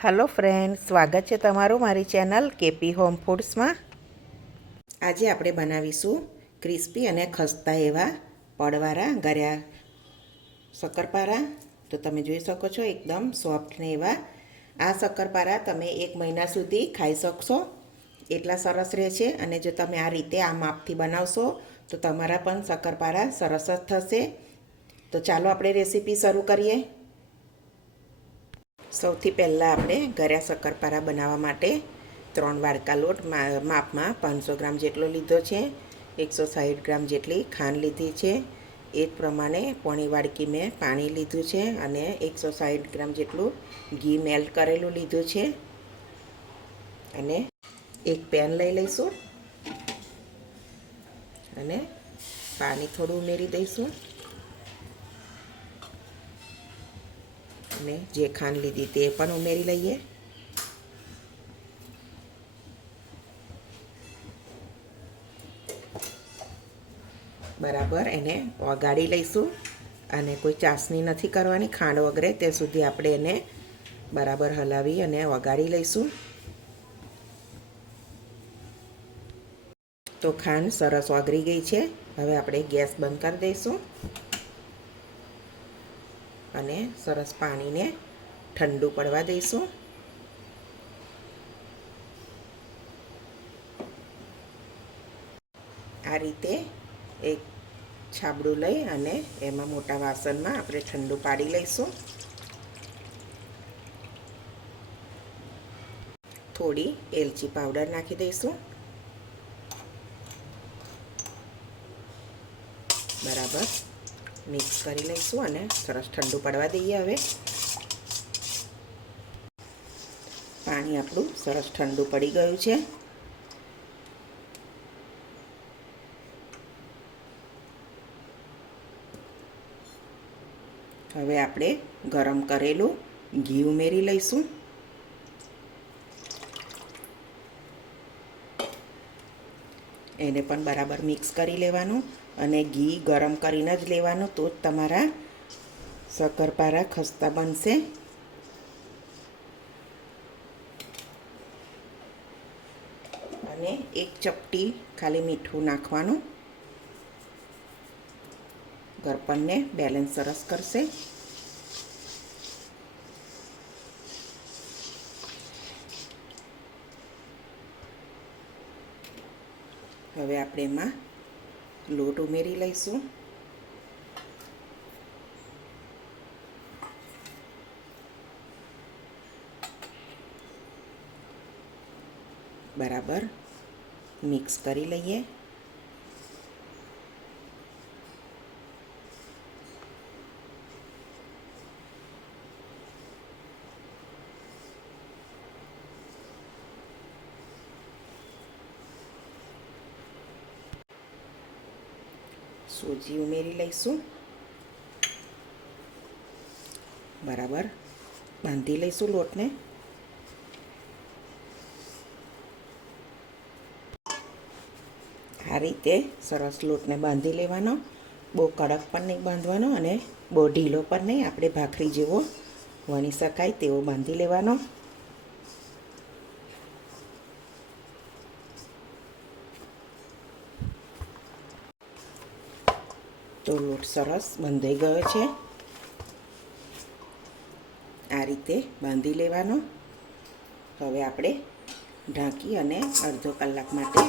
Hello friend, સ્વાગત છે તમારું મારી ચેનલ કેપી હોમ ફૂડ્સમાં। આજે આપણે બનાવીશું ક્રિસ્પી અને ખસ્તા એવા પડવાળા ગળ્યા શક્કરપારા। તો તમે જોઈ શકો છો એકદમ સોફ્ટ ને એવા આ શક્કરપારા તમે 1 મહિના સુધી ખાઈ શકશો, એટલા સરસ રહે છે। અને જો તમે આ રીતે આ માપથી બનાવશો તો તમારા પણ શક્કરપારા સરસ જ થશે। તો ચાલો આપણે રેસીપી શરૂ કરીએ। સૌથી પહેલાં આપણે ગળ્યા શક્કરપારા બનાવવા માટે 3 વાડકા લોટ માપમાં 500 ગ્રામ જેટલો લીધો છે। 160 ગ્રામ જેટલી ખાંડ લીધી છે, એ જ પ્રમાણે પોણી વાડકી મેં પાણી લીધું છે અને 160 ગ્રામ જેટલું ઘી મેલ્ટ કરેલું લીધું છે। અને એક પેન લઈ લઈશું અને પાણી થોડું ઉમેરી દઈશું અને જે ખાંડ લીધી તે પણ ઉમેરી લઈએ। બરાબર એને ઓગાળી લઈશું અને કોઈ ચાસણી નથી કરવાની, ખાંડ વગરે ત્યાં સુધી આપણે એને બરાબર હલાવી અને ઓગાળી લઈશું। તો ખાંડ સરસ ઓગળી ગઈ છે। હવે આપણે ગેસ બંધ કરી દઈશું અને સરસ પાણીને ઠંડુ પડવા દઈશું। આ રીતે એક છાબડું લઈ અને એમાં મોટા વાસણમાં આપણે ઠંડુ પાડી લઈશું। થોડી એલચી પાવડર નાખી દઈશું, બરાબર મિક્સ કરી લઈશું અને સરસ ઠંડુ પડવા દઈએ। હવે પાણી આપણું સરસ ઠંડુ પડી ગયું છે। હવે આપણે ગરમ કરેલું ઘી ઉમેરી લઈશું એને પણ બરાબર મિક્સ કરી લેવાનું અને ઘી ગરમ કરીને જ લેવાનું, તો જ તમારા શક્કરપારા ખસ્તા બનશે। અને એક ચપટી ખાલી મીઠું નાખવાનું, ગળપણને બેલેન્સ સરસ કરશે। હવે આપણે એમાં લોટ ઉમેરી લઈશું બરાબર મિક્સ કરી લઈએ। સૂજી ઉમેરી લઈશું, બરાબર બાંધી લઈશું લોટને। આ રીતે સરસ લોટને બાંધી લેવાનો, બહુ કડક પણ નહીં બાંધવાનો અને બહુ ઢીલો પણ નહીં, આપણે ભાખરી જેવો વણી શકાય તેવો બાંધી લેવાનો। તો લોટ સરસ બંધાઈ ગયો છે, આ રીતે બાંધી લેવાનો। હવે આપણે ઢાંકી અને અડધો કલાક માટે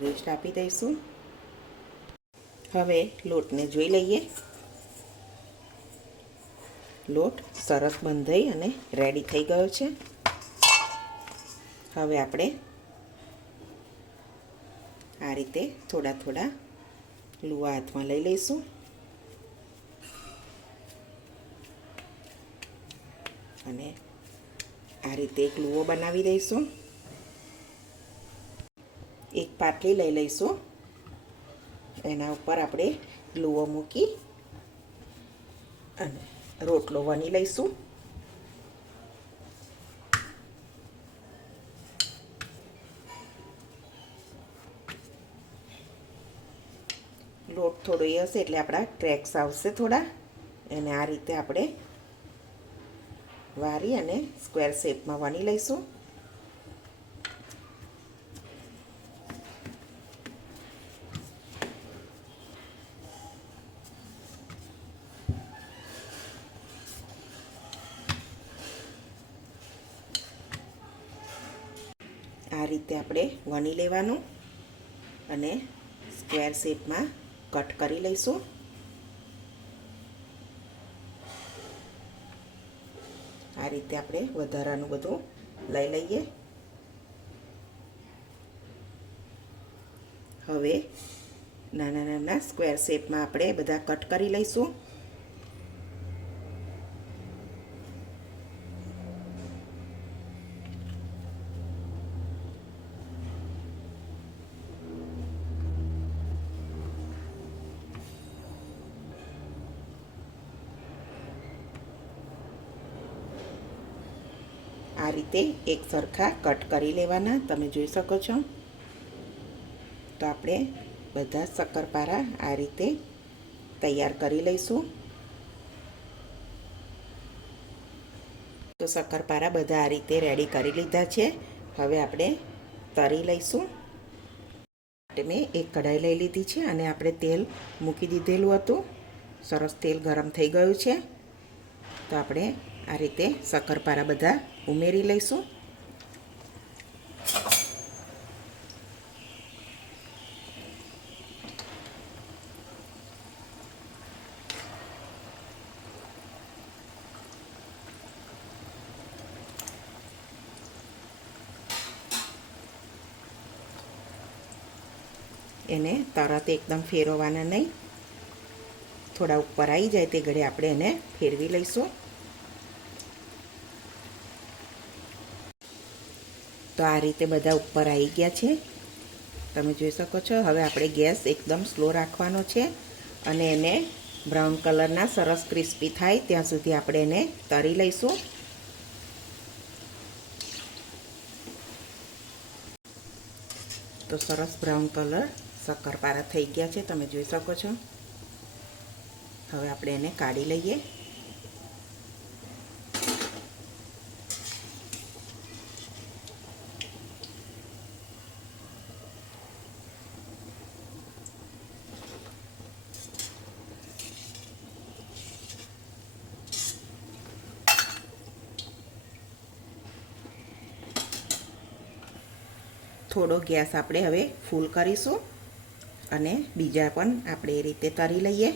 રેસ્ટ આપી દઈશું। હવે લોટને જોઈ લઈએ, લોટ સરસ બંધાઈ અને રેડી થઈ ગયો છે। હવે આપણે આ રીતે થોડા થોડા લુવા હાથમાં લઈ લઈશું અને આ રીતે એક લુવો બનાવી દઈશું। એક પાટલી લઈ લઈશું, એના ઉપર આપણે લુવો મૂકી અને રોટલો વણી લઈશું। લોટ થોડો એ હશે એટલે આપણા ક્રેક્સ આવશે થોડા, એને આ રીતે આપણે વારી અને સ્ક્વેર શેપમાં વણી લઈશું. આ રીતે આપણે વણી લેવાનું અને સ્ક્વેર શેપમાં કટ કરી લઈશું. આ રીતે આપણે વધારાનું બધું લઈ લઈએ. હવે નાના નાના સ્ક્વેર શેપમાં આપણે બધા કટ કરી લઈશું. આ રીતે એક સરખા કટ કરી લેવાના, તમે જોઈ શકો છો. તો આપણે બધા શક્કરપારા આ રીતે તૈયાર કરી લઈશું. તો શક્કરપારા બધા આ રીતે રેડી કરી લીધા છે. હવે આપણે તરી લઈશું. મેં એક કઢાઈ લઈ લીધી છે અને આપણે તેલ મૂકી દીધેલું હતું. સરસ તેલ ગરમ થઈ ગયું છે. તો આપણે આ રીતે શક્કરપારા બધા ઉમેરી લઈશું. એને તરત એકદમ ફેરવવાના નહીં, થોડા ઉપર આવી જાય તે ઘડી આપણે એને ફેરવી લઈશું. તો આ રીતે બધા ઉપર આવી ગયા છે, તમે જોઈ શકો છો. હવે આપણે ગેસ એકદમ સ્લો રાખવાનો છે અને એને બ્રાઉન કલરના સરસ ક્રિસ્પી થાય ત્યાં સુધી આપણે એને તળી લઈશું. તો સરસ બ્રાઉન કલર શક્કરપારા થઈ ગયા છે, તમે જોઈ શકો છો. હવે આપણે એને કાઢી લઈએ. થોડો ગેસ આપણે હવે ફૂલ કરીશું અને બીજા પણ આપણે એ રીતે તળી લઈએ.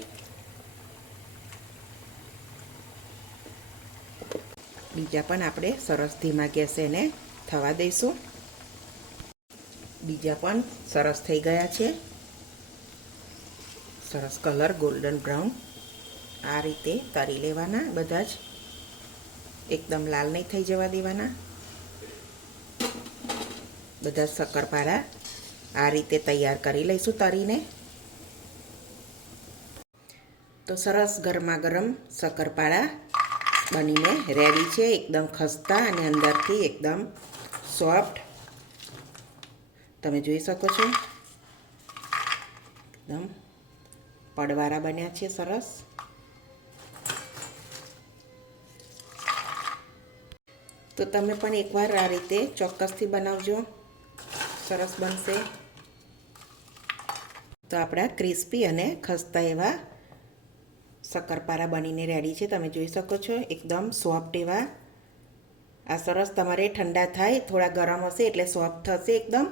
બીજા પણ આપણે સરસ ધીમા ગેસે એને થવા દઈશું. બીજા પણ સરસ થઈ ગયા છે. સરસ કલર ગોલ્ડન બ્રાઉન. આ રીતે તળી લેવાના બધા જ, એકદમ લાલ નહીં થઈ જવા દેવાના. બધા શક્કરપારા આ રીતે તૈયાર કરી લઈશું તળીને. તો સરસ ગરમા ગરમ શક્કરપારા બનીને રેડી છે. એકદમ ખસ્તા અને અંદરથી એકદમ સોફ્ટ, તમે જોઈ શકો છો. એકદમ પડવાળા બન્યા છે સરસ. તો તમે પણ એકવાર આ રીતે ચોક્કસથી બનાવજો, સરસ બનશે. તો આપણા ક્રિસ્પી અને ખસ્તા એવા શક્કરપારા બનીને રેડી છે, તમે જોઈ શકો છો. એકદમ સોફ્ટ એવા. આ સરસ તમારે ઠંડા થાય, થોડા ગરમ હશે એટલે સોફ્ટ થશે એકદમ,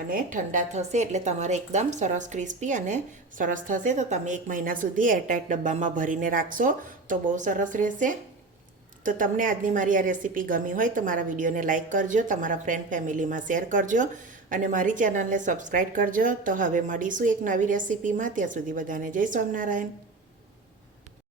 અને ઠંડા થશે એટલે તમારે એકદમ સરસ ક્રિસ્પી અને સરસ થશે. તો તમે 1 મહિના સુધી એરટાઇટ ડબ્બામાં ભરીને રાખશો તો બહુ સરસ રહેશે. તો તમને આજની મારી આ રેસીપી ગમી હોય તો મારા વિડીયોને લાઇક કરજો, તમારા ફ્રેન્ડ ફેમિલીમાં શેર કરજો અને મારી ચેનલને સબસ્ક્રાઈબ કરજો. તો હવે મળીશું એક નવી રેસીપીમાં. ત્યાં સુધી બધાને જય સ્વામિનારાયણ.